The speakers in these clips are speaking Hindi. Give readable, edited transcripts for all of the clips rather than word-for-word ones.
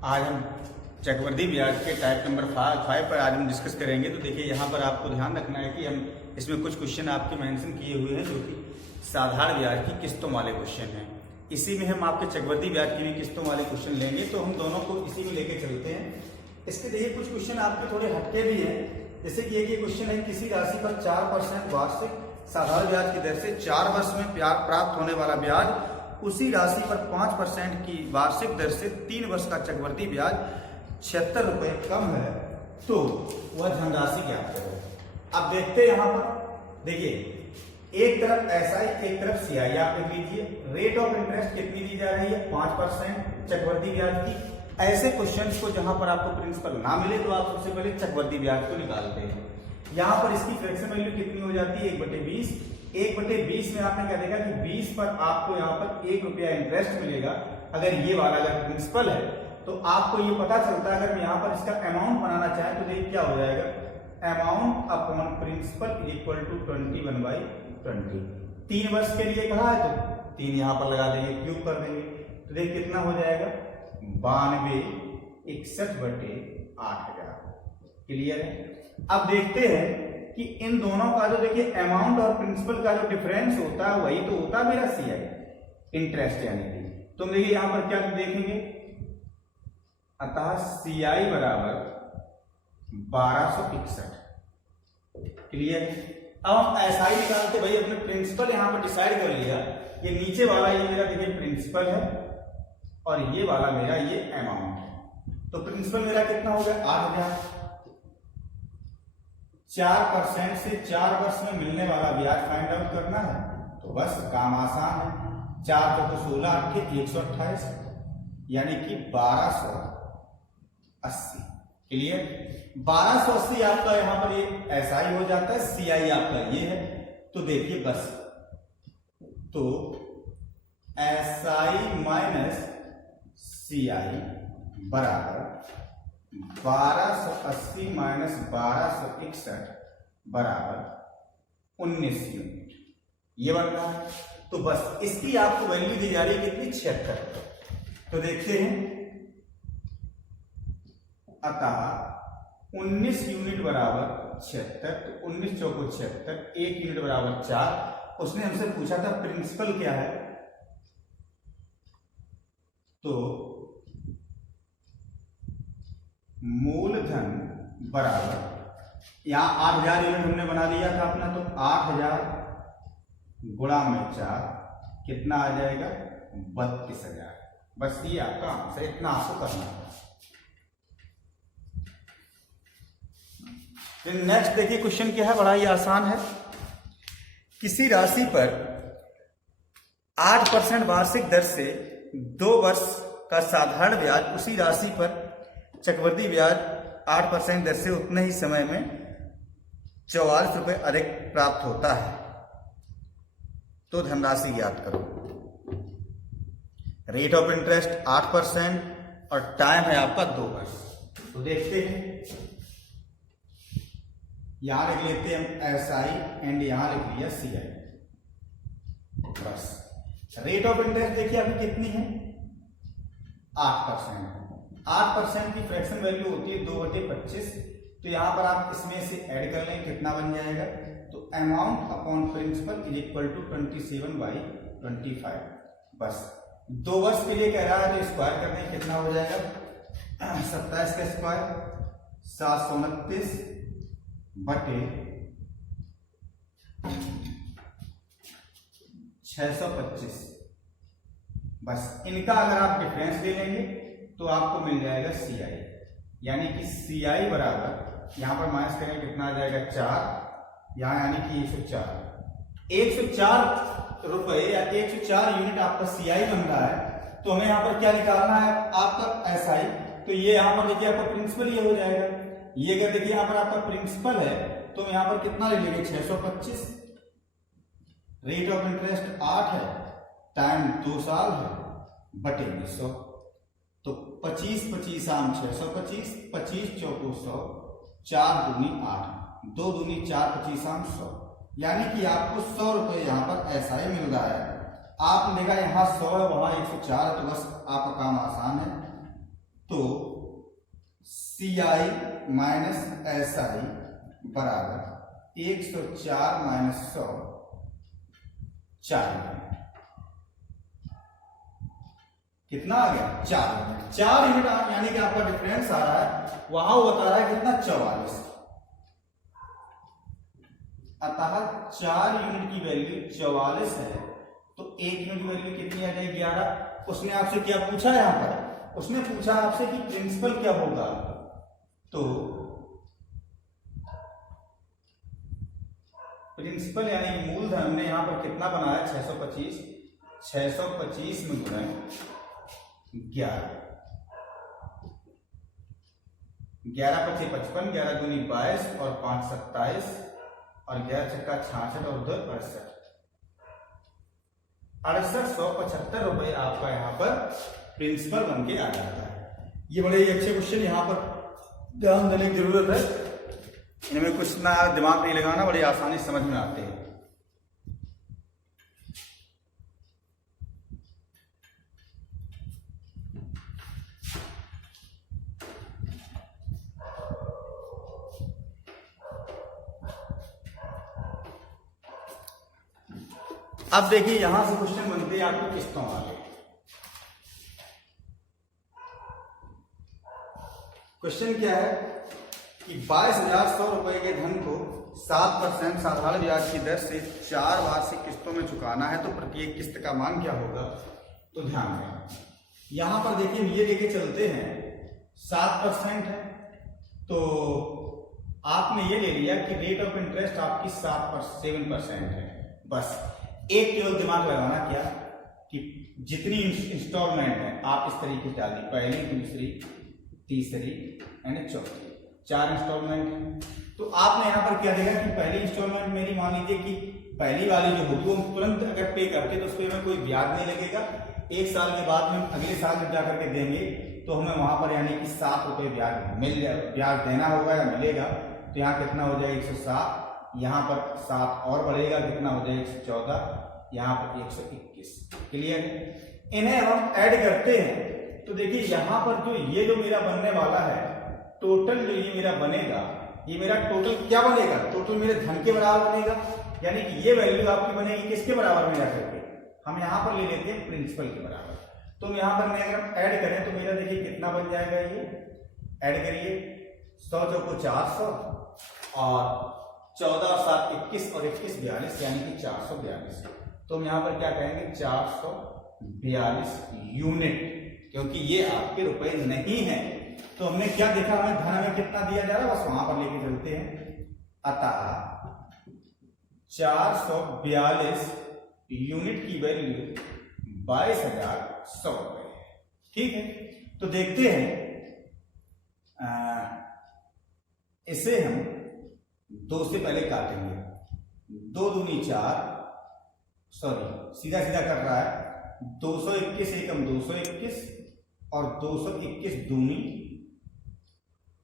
आज हम चक्रवृद्धि ब्याज के टाइप नंबर 5 पर आज हम डिस्कस करेंगे। तो देखिए यहाँ पर आपको ध्यान रखना है कि हम इसमें कुछ क्वेश्चन आपके मेंशन किए हुए हैं जो कि साधारण ब्याज की किस्तों वाले क्वेश्चन हैं। इसी में हम आपके चक्रवृद्धि ब्याज की भी किस्तों वाले क्वेश्चन लेंगे, तो हम दोनों को इसी में लेके चलते हैं। इसके देखिए कुछ क्वेश्चन आपके थोड़े हटके भी हैं, जैसे कि एक ये क्वेश्चन है, किसी राशि पर 4% वार्षिक साधारण ब्याज की दर से 4 वर्ष में प्राप्त होने वाला ब्याज उसी राशि पर 5% की वार्षिक दर से 3 वर्ष का चक्रवृद्धि ब्याज 76 रुपए कम है, तो वह धनराशि ज्ञात करो। अब देखते हैं यहाँ पर, देखिए एक तरफ एसआई एक तरफ सीआई आप लिख लीजिए। रेट ऑफ इंटरेस्ट कितनी दी जा रही है? 5% चक्रवृद्धि ब्याज की। ऐसे क्वेश्चंस को जहां पर आपको प्रिंसिपल ना मिले तो आप सबसे पहले चक्रवृद्धि ब्याज को निकालते हैं। यहाँ पर इसकी फ्रैक्शन वैल्यू कितनी हो जाती है? 1/20। 1/20 में आपने क्या देखा कि 20 पर आपको यहाँ पर 1 रुपया इंटरेस्ट मिलेगा। अगर ये वाला अगर प्रिंसिपल है तो आपको ये पता चलता है, अगर मैं यहाँ पर इसका अमाउंट बनाना चाहे तो देख क्या हो जाएगा, amount upon principal equal to 21/20। 3 वर्ष के लिए कहा है तो 3 यहाँ पर लगा देंगे, क्यूब कर देंगे, तो देख कितना हो जाएगा 9261/8000। क्लियर है? अब देखते हैं कि इन दोनों का जो देखिए अमाउंट और प्रिंसिपल का जो डिफरेंस होता है वही तो होता है मेरा सीआई इंटरेस्ट यानी कि। तो देखिए यहां पर क्या देखेंगे, अतः सीआई बराबर 1261। क्लियर? अब हम एसआई निकालते, भाई अपने प्रिंसिपल यहां पर डिसाइड कर लिया, ये नीचे वाला ये मेरा देखिए प्रिंसिपल है और ये वाला मेरा ये अमाउंट है। तो प्रिंसिपल मेरा कितना हो गया 8000। 4% से 4 वर्ष में मिलने वाला ब्याज फाइंड आउट करना है, तो बस काम आसान है। 4 चौको 16, 8 128 यानी कि 1280। क्लियर? 1280 आपका यहां पर ये एसआई हो जाता है, सीआई आपका ये है। तो देखिए बस, तो एसआई माइनस सीआई बराबर 1280 माइनस 1261 बराबर 19 यूनिट, ये बन रहा है। तो बस इसकी आपको वैल्यू दी जा रही है कितनी? 76। तो देखते हैं, अतः 19 यूनिट बराबर 76, तो 19 चौको 76, 1 यूनिट बराबर 4। उसने हमसे पूछा था प्रिंसिपल क्या है, तो मूलधन बराबर यहां 8000 यूनिट हमने बना लिया था अपना, तो 8000 गुणा में 4 कितना आ जाएगा? 32,000। बस ये आपका आंसर, इतना आपको करना है। नेक्स्ट देखिए क्वेश्चन क्या है, बड़ा ही आसान है। किसी राशि पर 8% वार्षिक दर से 2 वर्ष का साधारण ब्याज उसी राशि पर चक्रवृद्धि ब्याज 8% दर से उतने ही समय में 44 रुपए अधिक प्राप्त होता है, तो धनराशि ज्ञात करो। रेट ऑफ इंटरेस्ट 8% और टाइम है आपका 2 वर्ष। तो देखते हैं, यहां लिख लेते हैं हम एसआई एंड यहां लिख लिया सीआई। बस रेट ऑफ इंटरेस्ट देखिए अभी कितनी है? 8%। 8% की फ्रैक्शन वैल्यू होती है 2/25। तो यहां पर आप इसमें से ऐड कर लें, कितना बन जाएगा, तो amount upon principal is equal to 27/25। बस 2 वर्ष के लिए कह रहा है, तो स्क्वायर करने कितना हो जाएगा? 27 का स्क्वायर 729 बटे 625। बस इनका अगर आप डिफरेंस ले लेंगे तो आपको मिल जाएगा सीआई, यानी कि सीआई बराबर यहां पर माइनस करेंगे कितना आ जाएगा 4, यहां यानी कि 104 रुपए या 104 यूनिट आपका सीआई बन रहा है। तो हमें यहां पर क्या निकालना है आपका एसआई, तो ये यहां पर देखिए आपका प्रिंसिपल ये हो जाएगा। ये अगर देखिए यहां पर आपका प्रिंसिपल है तो यहां पर कितना ले लेंगे 625। रेट ऑफ इंटरेस्ट 8 है, टाइम 2 साल है, बटे 200, तो 25 आम 625, 25 चौको 100, 4 दूनी 8, 2 दूनी 4, 25 आम 100, यानी कि आपको 100 रुपए यहाँ पर एसआई मिल रहा है। आपने देखा यहाँ 100 है, वहां 104 है, तो बस आपका काम आसान है। तो CI माइनस SI बराबर 104 माइनस 100 4 यूनिट। कितना आ गया? 4 यूनिट। 4 यूनिट यानी कि आपका डिफरेंस आ रहा है, वहां वो बता रहा है कितना? 44। अतः 4 यूनिट की वैल्यू 44 है, तो 1 यूनिट की वैल्यू कितनी आ जाएगी? 11। उसने आपसे क्या पूछा? यहां पर उसने पूछा आपसे कि प्रिंसिपल क्या होगा, तो प्रिंसिपल यानी मूलधन हमने यहां पर कितना बनाया? 625। 625 में गुणा 11, 11 × 5 = 55, 11 दूनी 22 और 5 27 और 11 छक्का 66 और 2 68। 6875 रुपए आपका यहाँ पर प्रिंसिपल बन के आ जाता है। ये बड़े ही अच्छे क्वेश्चन यहाँ पर ध्यान देने की जरूरत है। इनमें कुछ ना दिमाग नहीं लगाना, बड़ी आसानी समझ में आते हैं। अब देखिए यहां से क्वेश्चन बनते हैं आपको किस्तों वाले। क्वेश्चन क्या है कि 22,100 रुपए के धन को 7% साधारण ब्याज की दर से 4 वार्षिक किस्तों में चुकाना है, तो प्रत्येक किस्त का मान क्या होगा? तो ध्यान दें, यहां पर देखिए ये लेके चलते हैं 7% है, तो आपने ये ले लिया कि रेट ऑफ इंटरेस्ट आपकी 7% है। बस एक केवल दिमाग लगाना क्या कि जितनी इंस्टॉलमेंट है आप इस तरीके से डाल दी, पहली, दूसरी, तीसरी एंड चौथी, 4 इंस्टॉलमेंट है। तो आपने यहाँ पर क्या देखा कि पहली इंस्टॉलमेंट मेरी मान लीजिए कि पहली वाली जो होगी वो तुरंत अगर पे करके तो उस पर हमें कोई ब्याज नहीं लगेगा। 1 साल के बाद में अगले साल जब जा करके देंगे तो हमें वहां पर यानी कि 7 रुपए ब्याज देना होगा या मिलेगा। तो यहाँ कितना हो जाएगा? 107। यहाँ पर 7 और बढ़ेगा, कितना हो जाएगा? 114। यहाँ पर 121। क्लियर है? इन्हें हम ऐड करते हैं तो देखिए यहाँ पर जो मेरा बनने वाला है टोटल, जो ये मेरा बनेगा, ये मेरा टोटल क्या बनेगा? टोटल मेरे धन के बराबर बनेगा। यानी कि ये वैल्यू आपकी बनेगी किसके बराबर में जाकर के? हम यहाँ पर ले लेते हैं प्रिंसिपल के बराबर। तो यहाँ पर मैं अगर ऐड करें तो मेरा देखिए कितना बन जाएगा? ये ऐड करिए, 100 चौको 400 और 14 और 7 21 और 21 42, यानी कि 442। तो हम यहाँ पर क्या कहेंगे? 442 यूनिट, क्योंकि ये आपके रुपए नहीं है। तो हमने क्या देखा? हमें धन में कितना दिया जा रहा है, बस वहां पर लेके चलते हैं। अतः 442 यूनिट की वैल्यू 22,100 रुपए है। ठीक है, तो देखते हैं इसे हम 2 से पहले काटेंगे। 2 दूनी 4, सॉरी सीधा सीधा कर रहा है, 221 एकम 221 और 221 दूनी,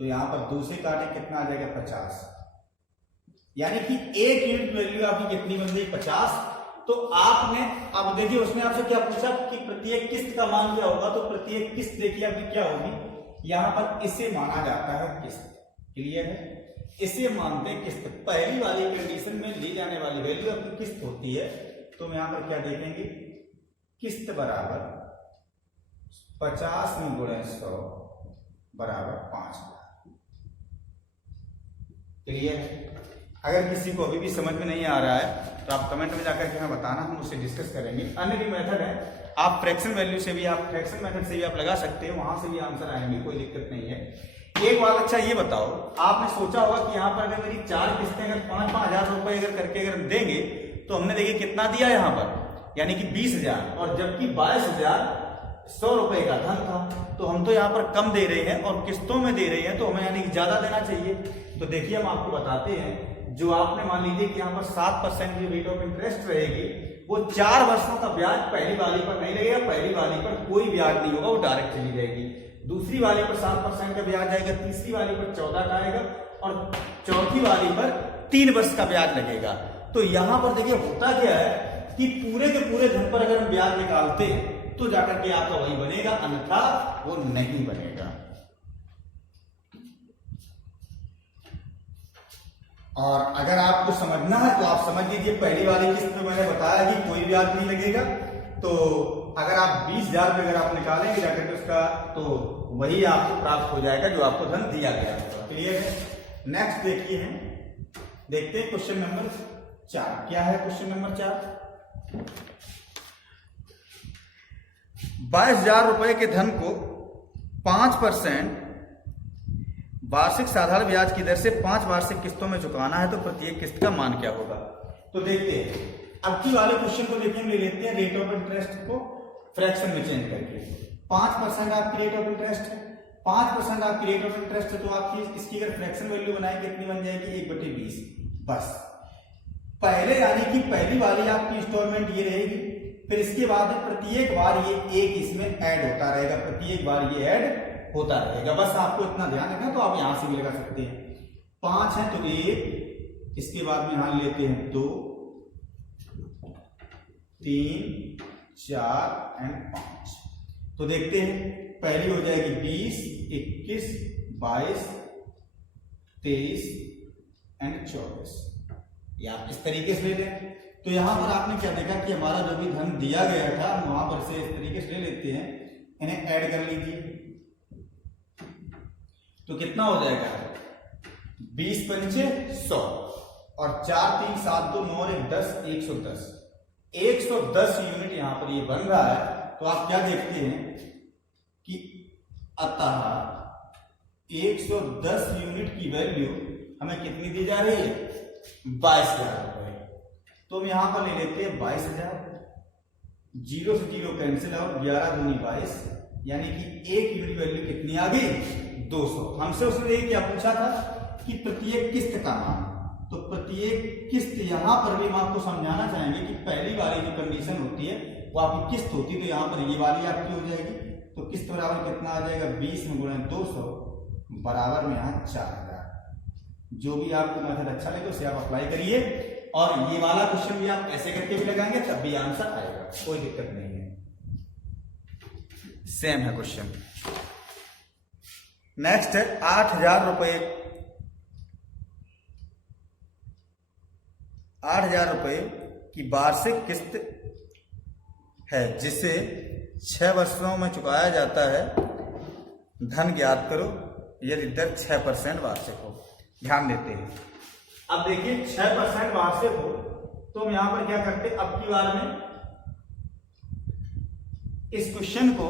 तो यहां पर 2 से काटे कितना आ जाएगा? 50। यानी कि 1 यूनिट वैल्यू आपकी कितनी बन गई? 50। तो आपने अब देखिए उसने आपसे क्या पूछा कि प्रत्येक किस्त का मान क्या होगा, तो प्रत्येक किस्त देखिए आपकी क्या होगी? यहां पर इसे माना जाता है किस्त। क्लियर है? इसे मानते हैं किस्त। पहली वाली कंडीशन में ली जाने वाली वैल्यू आपकी किस्त होती है। तो हम यहां पर क्या देखेंगे? किस्त बराबर 50 में गुणे 100 बराबर 5,000। क्लियर? अगर किसी को अभी भी समझ में नहीं आ रहा है तो आप कमेंट में जाकर के हमें बताना, हम उससे डिस्कस करेंगे। अन्य भी मेथड है, आप फ्रैक्शन वैल्यू से भी, आप फ्रैक्शन मेथड से भी आप लगा सकते हैं, वहां से भी आंसर आएंगे, कोई दिक्कत नहीं है। एक बात अच्छा ये बताओ, आपने सोचा होगा कि यहाँ पर अगर मेरी 4 किस्तें अगर 5-5 हजार रुपए अगर करके अगर देंगे तो हमने देखिए कितना दिया यहाँ पर, यानी कि 20,000, और जबकि 22,100 रुपए का धन था। तो हम तो यहाँ पर कम दे रहे हैं और किस्तों में दे रहे हैं, तो हमें यानी कि ज्यादा देना चाहिए। तो देखिए हम आपको बताते हैं, जो आपने मान लीजिए कि यहाँ पर 7% की रेट ऑफ इंटरेस्ट रहेगी, वो 4 वर्षों का ब्याज पहली वाली पर नहीं लगेगा। पहली वाली पर कोई ब्याज नहीं होगा, वो डायरेक्ट चली जाएगी। दूसरी वाली पर 7% का ब्याज आएगा, तीसरी वाली पर 14 का आएगा और चौथी वाली पर 3 वर्ष का ब्याज लगेगा। तो यहां पर देखिए होता क्या है कि पूरे के पूरे धन पर अगर हम ब्याज निकालते हैं तो जाकर के आपका वही बनेगा, अन्यथा वो नहीं बनेगा। और अगर आपको समझना है तो आप समझ लीजिए, पहली वाली किस्त में मैंने बताया कि कोई ब्याज नहीं लगेगा। तो अगर आप 20,000 रुपये अगर आप निकालेंगे जाकर के उसका, तो वही आपको प्राप्त हो जाएगा जो आपको धन दिया गया होगा। क्लियर है? नेक्स्ट देखिए, देखते हैं क्वेश्चन नंबर 4 क्या है। क्वेश्चन नंबर 4, 22,000 रुपए के धन को 5% वार्षिक साधारण ब्याज की दर से 5 वार्षिक किस्तों में चुकाना है, तो प्रत्येक किस्त का मान क्या होगा। तो देखते हैं, अब की वाले क्वेश्चन को देखिए, हम ले लेते हैं रेट ऑफ इंटरेस्ट को फ्रैक्शन में चेंज करके। 5% आपकी रेट ऑफ इंटरेस्ट है, 5% आपकी रेट ऑफ इंटरेस्ट है, तो आपकी इसकी अगर फ्रैक्शन वैल्यू बनाए कितनी बन जाएगी, 1/20। बस पहले यानी कि पहली वाली आपकी इंस्टॉलमेंट ये रहेगी, फिर इसके बाद प्रत्येक बार ये एक इसमें ऐड होता रहेगा, प्रत्येक बार ये ऐड होता रहेगा। बस आपको इतना ध्यान रखना। तो आप यहां से भी लगा सकते हैं, 5 है तो 1, इसके बाद में यहां लेते हैं 2, 3, 4 एंड 5। तो देखते हैं, पहली हो जाएगी 20, 21, 22, 23 एंड 24। या आप इस तरीके से ले लें। तो यहां पर आपने क्या देखा कि हमारा जो भी धन दिया गया था, वहां पर से इस तरीके से ले लेते हैं, इन्हें ऐड कर लीजिए। तो कितना हो जाएगा, 20 पंचे 100 और 4 3 7 2 9 1 10, 110। 110 यूनिट यहां पर ये बन रहा है। तो आप क्या देखते हैं कि अतः 110 यूनिट की वैल्यू हमें कितनी दी जा रही है, 22,000 रुपए। तो हम यहां पर ले लेते हैं 22,000, 0 से 0 कैंसिल और 11 दूनी 22, यानी कि 1 यूनिट वैल्यू कितनी आ गई, 200। हमसे उसने ये क्या पूछा था कि प्रत्येक किस्त का मान। तो प्रत्येक किस्त, यहां पर भी हम आपको समझाना चाहेंगे कि पहली वाली जो कंडीशन होती है वो आपकी किस्त होती है। तो यहां पर ये वाली आपकी हो जाएगी। तो किस्त बराबर कितना आ जाएगा, 20 में गुणा 200 बराबर में यहाँ 4,000। जो भी आपको मेथड अच्छा लगे उसे आप अप्लाई करिए, और ये वाला क्वेश्चन भी आप ऐसे करके भी लगाएंगे तब भी आंसर आएगा, कोई दिक्कत नहीं है, सेम है क्वेश्चन। नेक्स्ट है 8,000 रुपए, 8,000 रुपए की वार्षिक किस्त है जिसे 6 वर्षों में चुकाया जाता है। धन ज्ञात करो यदि दर 6% वार्षिक हो। ध्यान देते हैं, अब देखिए 6% वार्षिक हो तो हम यहां पर क्या करते हैं, अब की बार में इस क्वेश्चन को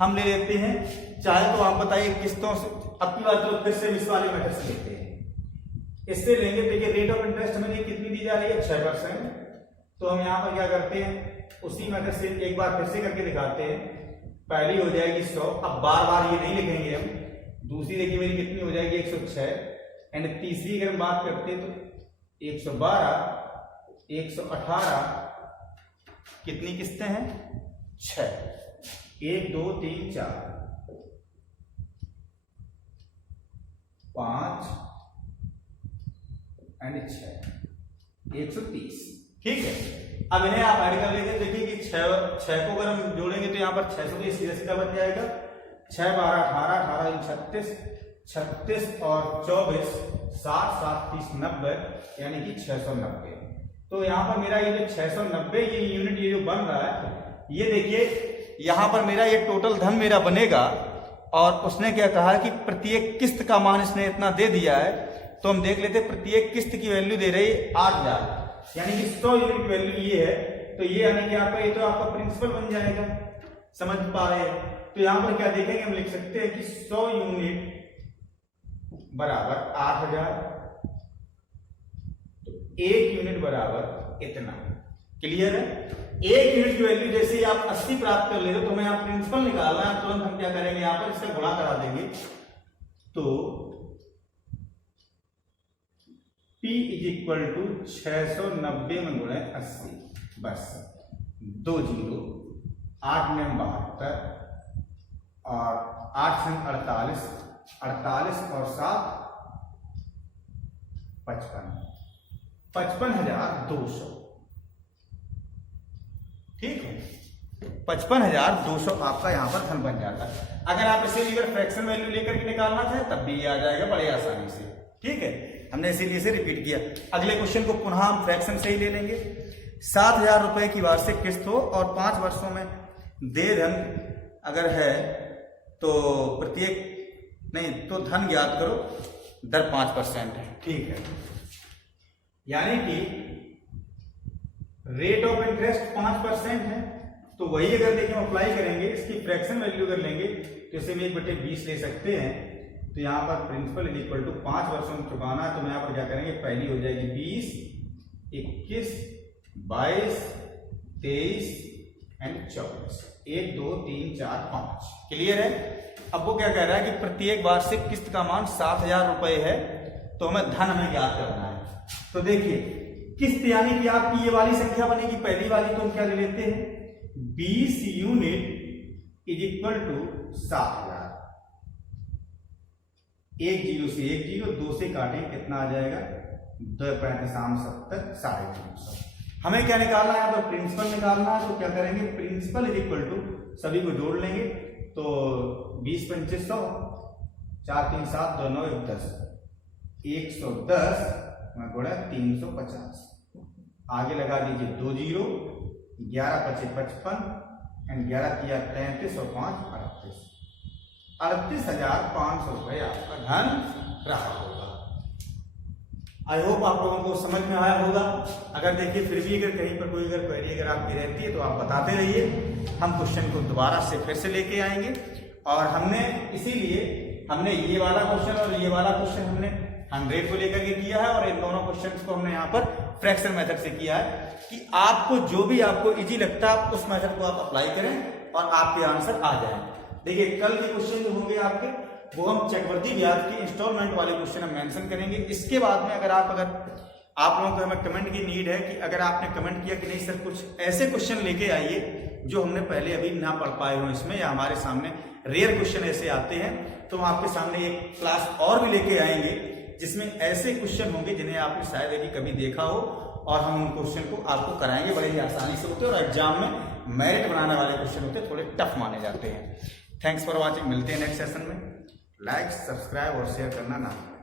हम ले लेते हैं, चाहे तो आप बताइए किस्तों से। अब की बार तो फिर से इस वाले मेथड से लेते हैं, इससे लेंगे। देखिए रेट ऑफ इंटरेस्ट हमें कितनी दी जा रही है, 6%। तो हम यहां पर क्या करते हैं, उसी मेथड से एक बार फिर से करके दिखाते हैं। पहली हो जाएगी 100, अब बार बार ये नहीं लिखेंगे हम। दूसरी देखिए मेरी कितनी हो जाएगी, 106। एंड तीसरी अगर हम बात करते हैं तो 112, 118, कितनी किस्तें हैं, 6, 1 2 3 4 5 एंड 6, 130। ठीक है, अब इन्हें आप ऐड कर लेते हैं। देखिए कि 6 को अगर हम जोड़ेंगे तो यहाँ पर 600 तो सीधा सीधा बन जाएगा। 6 12 18, 18 36, 36 और 24 60, 7 30 90, यानी कि 690। तो यहाँ पर मेरा ये जो 690 ये यूनिट ये जो बन रहा है, ये देखिए यहाँ पर मेरा ये टोटल धन मेरा बनेगा। और उसने क्या कहा कि प्रत्येक किस्त का मान इसने इतना दे दिया है। तो हम देख लेते, प्रत्येक किस्त की वैल्यू दे रही है 8,000, यानी कि 100 यूनिट की वैल्यू ये है। तो ये यानी कि आपका ये तो आपका प्रिंसिपल बन जाएगा, समझ पा रहे हैं। तो यहां पर क्या देखेंगे, हम लिख सकते हैं कि 100 यूनिट बराबर 8,000, तो 1 यूनिट बराबर इतना। क्लियर है, 1 यूनिट की वैल्यू जैसे ही आप 80 प्राप्त कर लेते तो हमें यहाँ प्रिंसिपल निकालना है। तुरंत हम क्या करेंगे, यहाँ पर इसका गुणा करा देंगे। तो P = 690 में गुणे 80, बस 2 0, 8 में 72 और 8 से 48, 48 और 7 55, 55,200। ठीक है, 55,200 आपका यहाँ पर धन बन जाता है। अगर आप इसे लेकर फ्रैक्शन वैल्यू लेकर के निकालना चाहे तब भी ये आ जाएगा बड़े आसानी से। ठीक है, हमने इसीलिए इसे रिपीट किया। अगले क्वेश्चन को पुनः हम फ्रैक्शन से ही ले लेंगे। 7,000 रुपए की वार्षिक किस्त हो और 5 वर्षों में देय धन अगर है तो धन ज्ञात करो, दर 5% है। ठीक है, यानी कि रेट ऑफ इंटरेस्ट 5% है, तो वही अगर देखिए हम अप्लाई करेंगे, इसकी फ्रैक्शन वैल्यू अगर लेंगे तो इसे भी 1/20 ले सकते हैं। तो यहाँ पर प्रिंसिपल इज इक्वल टू 5 वर्षों में चुकाना है, तो मैं यहाँ पर क्या करेंगे, पहली हो जाएगी 20, 21, 22, 23 एंड 24, 1 2 3 4 5। क्लियर है। अब वो क्या कह रहा है कि प्रत्येक वार्षिक किस्त का मान 7,000 रुपए है, तो हमें धन ज्ञात करना है। तो देखिए किस्त यानी कि आपकी ये वाली संख्या बनेगी, पहली वाली, तो हम क्या ले लेते हैं, 20 यूनिट इज इक्वल टू 7,000। 1 0 से 1 0, 2 से काटें कितना आ जाएगा, 2 35 70, 350। हमें क्या निकालना है, यहाँ पर प्रिंसिपल निकालना है। तो क्या करेंगे, प्रिंसिपल इज इक्वल टू, सभी को जोड़ लेंगे, तो 20 25 100, 4 3 7 2 9 1 10, 110 गुणा 350। आगे लगा दीजिए 2 0, 11 25 55 एंड 11 3 33 और 5 38, 38,500 रुपए आपका धन रहा होगा। आई होप आप लोगों को समझ में आया होगा। अगर देखिए फिर भी अगर कहीं पर कोई अगर क्वेरी अगर आपकी रहती है तो आप बताते रहिए, हम क्वेश्चन को दोबारा से फिर से लेके आएंगे। और हमने ये वाला क्वेश्चन और ये वाला क्वेश्चन हमने 100 को लेकर के किया है, और इन दोनों क्वेश्चन को हमने यहाँ पर फ्रैक्शन मेथड से किया है कि आपको जो भी आपको इजी लगता है उस मेथड को आप अप्लाई करें और आपके आंसर आ जाए। देखिए कल के क्वेश्चन जो होंगे आपके, वो हम चक्रवृद्धि ब्याज की इंस्टॉलमेंट वाले क्वेश्चन हम मेंशन करेंगे। इसके बाद में अगर आप लोगों को हमें कमेंट की नीड है कि अगर आपने कमेंट किया कि नहीं सर कुछ ऐसे क्वेश्चन लेके आइए जो हमने पहले अभी ना पढ़ पाए हो इसमें, या हमारे सामने रेयर क्वेश्चन ऐसे आते हैं, तो हम आपके सामने एक क्लास और भी लेके आएंगे जिसमें ऐसे क्वेश्चन होंगे जिन्हें आपने शायद अभी कभी देखा हो, और हम उन क्वेश्चन को आपको कराएंगे। बड़े ही आसानी से होते हैं और एग्जाम में मेरिट बनाने वाले क्वेश्चन होते हैं, थोड़े टफ माने जाते हैं। थैंक्स फॉर वॉचिंग, मिलते हैं नेक्स्ट सेशन में। लाइक सब्सक्राइब और शेयर करना ना भूलें।